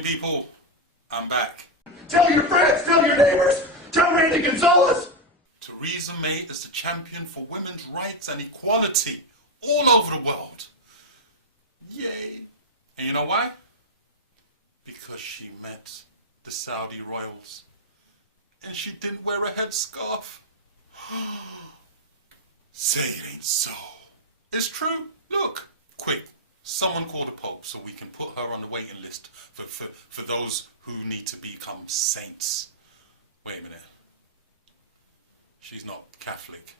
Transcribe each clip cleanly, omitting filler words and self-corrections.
morning, people. I'm back. Tell your friends, tell your neighbors, tell Randy Gonzalez. Theresa May is the champion for women's rights and equality all over the world. Yay. And you know why? Because she met the Saudi royals. And she didn't wear a headscarf. Say it ain't so. It's true. Look. Quick. Someone call the Pope so we can put her on the waiting list for those who need to become saints. Wait a minute. She's not Catholic.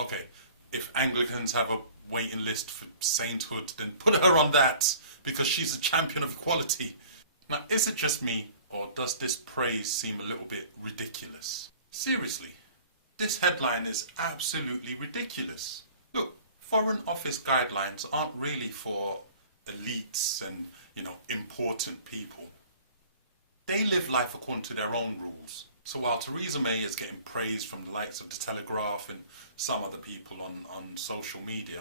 Okay, if Anglicans have a waiting list for sainthood, then put her on that, because she's a champion of equality. Now, is it just me, or does this praise seem a little bit ridiculous? Seriously, this headline is absolutely ridiculous. Look, Foreign Office guidelines aren't really for elites and, important people. They live life according to their own rules. So while Theresa May is getting praise from the likes of the Telegraph and some other people on social media,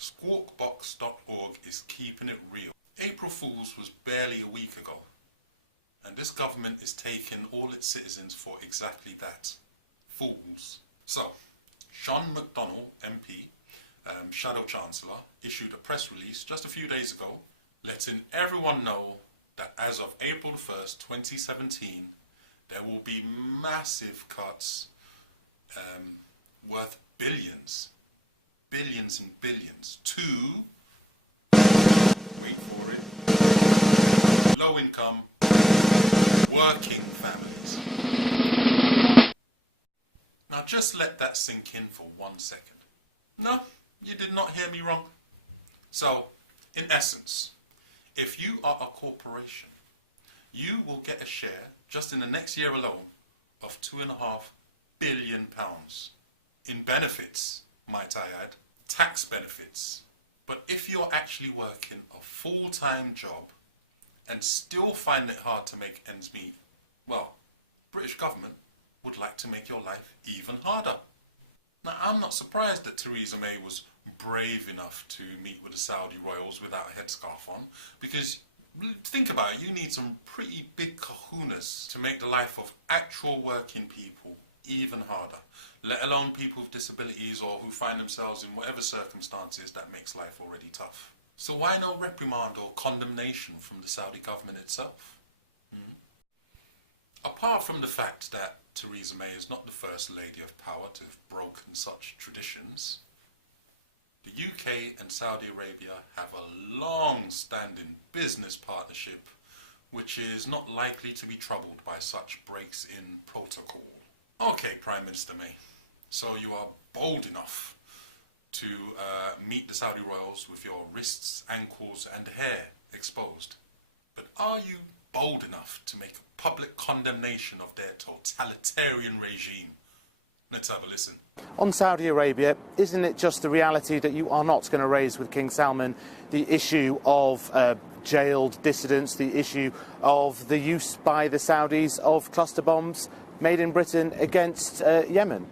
squawkbox.org is keeping it real. April Fool's was barely a week ago, and this government is taking all its citizens for exactly that. Fools. So, Sean McDonnell, MP, Shadow Chancellor, issued a press release just a few days ago letting everyone know that as of April the 1st, 2017, there will be massive cuts worth billions and billions to, wait for it, low income, working families. Now just let that sink in for 1 second. No, you did not hear me wrong. So, in essence, if you are a corporation, you will get a share, just in the next year alone, of £2.5 billion. In benefits, might I add, tax benefits. But if you're actually working a full-time job and still find it hard to make ends meet, well, British government would like to make your life even harder. Now, I'm not surprised that Theresa May was brave enough to meet with the Saudi royals without a headscarf on, because think about it, you need some pretty big kahunas to make the life of actual working people even harder, let alone people with disabilities or who find themselves in whatever circumstances that makes life already tough. So why no reprimand or condemnation from the Saudi government itself? Apart from the fact that Theresa May is not the first lady of power to have broken such traditions, the UK and Saudi Arabia have a long-standing business partnership which is not likely to be troubled by such breaks in protocol. Okay, Prime Minister May, so you are bold enough to meet the Saudi royals with your wrists, ankles and hair exposed. But are you bold enough to make a public condemnation of their totalitarian regime? Let's have a listen. On Saudi Arabia, isn't it just the reality that you are not going to raise with King Salman the issue of jailed dissidents, the issue of the use by the Saudis of cluster bombs made in Britain against Yemen?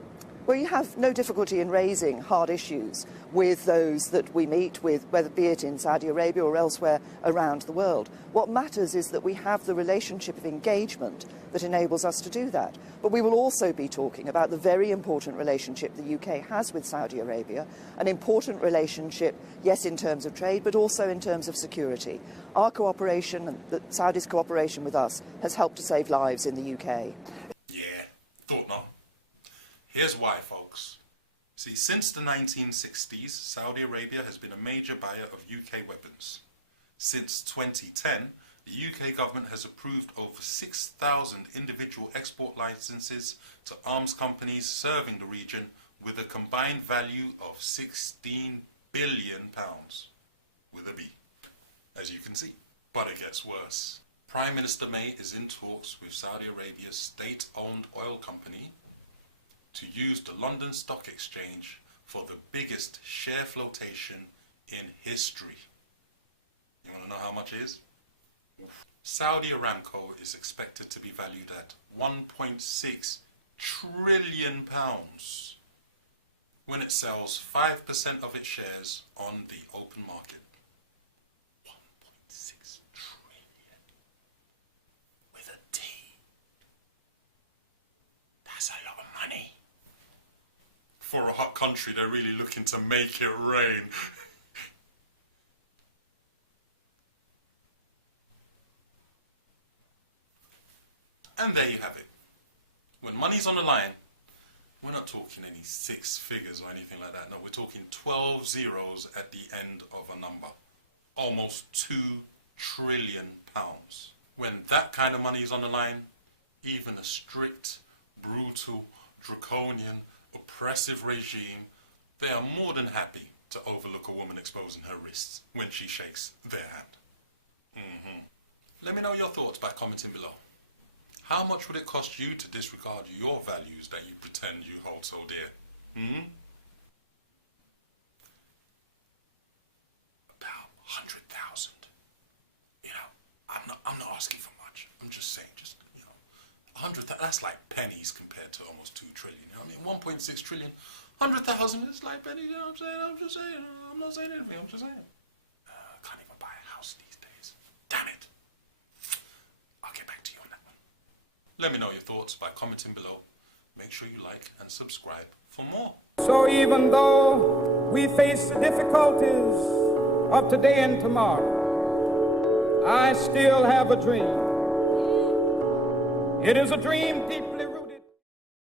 Well, you have no difficulty in raising hard issues with those that we meet with, whether be it in Saudi Arabia or elsewhere around the world. What matters is that we have the relationship of engagement that enables us to do that. But we will also be talking about the very important relationship the UK has with Saudi Arabia, an important relationship, yes, in terms of trade, but also in terms of security. Our cooperation, and the Saudis' cooperation with us, has helped to save lives in the UK. Yeah, thought not. Here's why, folks. See, since the 1960s, Saudi Arabia has been a major buyer of UK weapons. Since 2010, the UK government has approved over 6,000 individual export licenses to arms companies serving the region with a combined value of £16 billion, with a B, as you can see. But it gets worse. Prime Minister May is in talks with Saudi Arabia's state-owned oil company to use the London Stock Exchange for the biggest share flotation in history. You want to know how much it is? Saudi Aramco is expected to be valued at £1.6 trillion when it sells 5% of its shares on the open market. 1.6 trillion. For a hot country, they're really looking to make it rain. And there you have it. When money's on the line, we're not talking any 6 figures or anything like that. No, we're talking 12 zeros at the end of a number. Almost £2 trillion. When that kind of money is on the line, even a strict, brutal, draconian, oppressive regime, they are more than happy to overlook a woman exposing her wrists when she shakes their hand. Let me know your thoughts by commenting below. How much would it cost you to disregard your values that you pretend you hold so dear? About 100,000. You know, I'm not asking for much. I'm just saying, 100,000, that's like pennies compared to almost 2 trillion. You know what I mean? 1.6 trillion. 100,000 is like pennies, you know what I'm saying? I'm just saying. I'm not saying anything, I'm just saying. Can't even buy a house these days. Damn it. I'll get back to you on that one. Let me know your thoughts by commenting below. Make sure you like and subscribe for more. So even though we face the difficulties of today and tomorrow, I still have a dream. It is a dream deeply